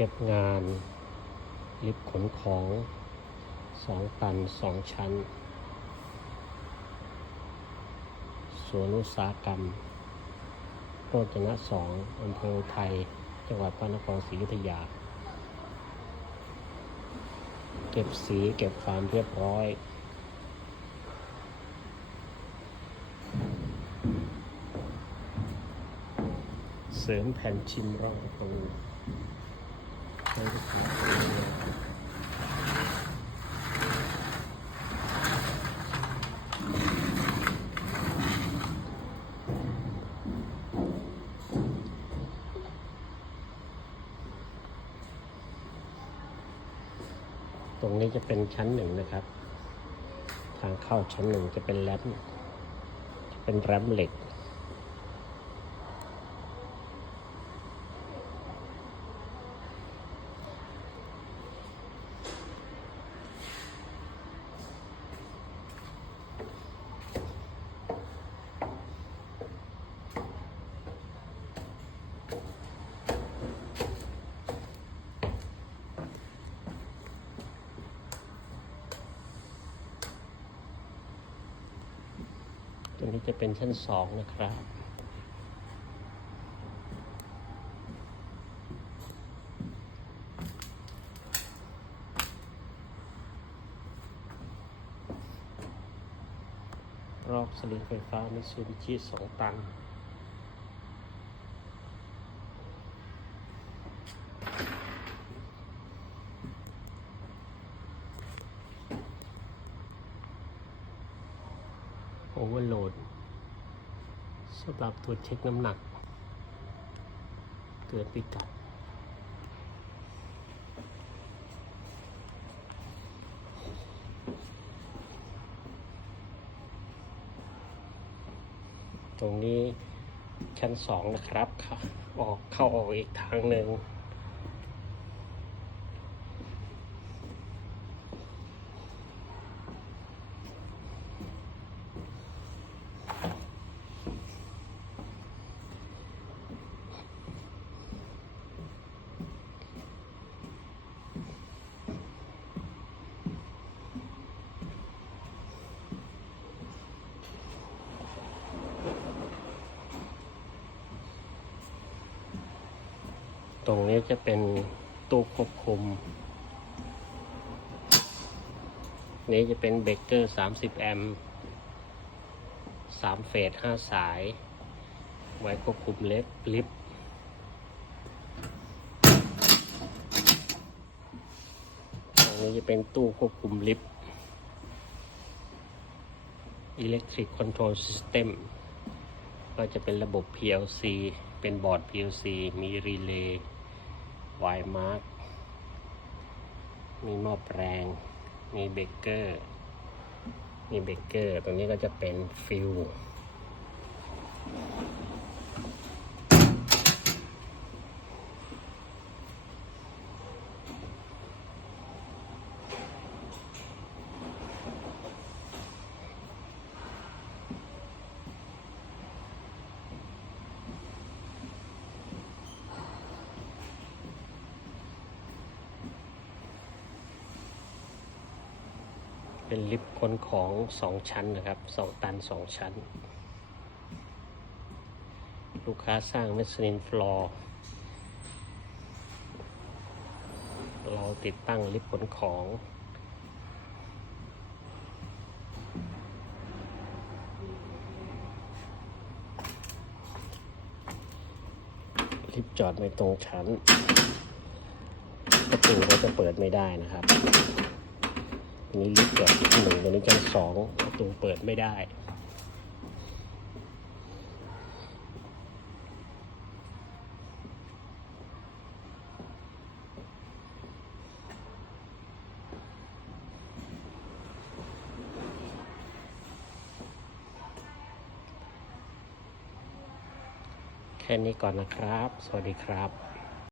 เก็บงาน ลิฟต์ขนของสองตันสองชั้นสวนอุตสาหกรรมโรจนะสองอำเภอไทย จังหวัดพระนครศรีอยุธยา เก็บสีเก็บความเรียบร้อย เสริมแผ่นชิมรองประตู ตรงนี้จะเป็นชั้นหนึ่งนะครับ ทางเข้าชั้นหนึ่งจะเป็นแรมจะเป็นแรมเหล็ก รงนี้จะเป็นชั้นสองนะครับ รอกสลิงไฟฟ้ามิซูบิชิสองตัน โอเวอร์โหลดสำหรับตัวจเช็คน้ำหนัก เกินพิกัด ตรงนี้ชั้นสองนะครับค่ะออกเข้าออกอีกทางหนึ่ง ตรงนี้จะเป็นตู้ควบคุม นี้จะเป็นเบรกเกอร์ 30 แอมป์3เฟส 5 สาย ไว้ควบคุมเล็บลิฟต์ตรงนี้จะเป็นตู้ควบคุมลิฟต์ Electric Control System ก็จะเป็นระบบ PLC เป็นบอร์ด PLC มีรีเลย์ วายมาร์กมีหม้อแปลง มีเบเกอร์ มีเบเกอร์ ตรงนี้ก็จะเป็นฟิว เป็นลิฟต์ขนของสองชั้นนะครับสองตันสองชั้น ลูกค้าสร้างเมสซินฟลอร์เราติดตั้งลิฟต์ขนของลิฟต์จอดไม่ตรงชั้นประตูก็จะเปิดไม่ได้นะครับ นี้ลิฟต์จอดชั้นหนึ่งตัวนี้ชั้นสองประตูเปิดไม่ได้ แค่นี้ก่อนนะครับ สวัสดีครับ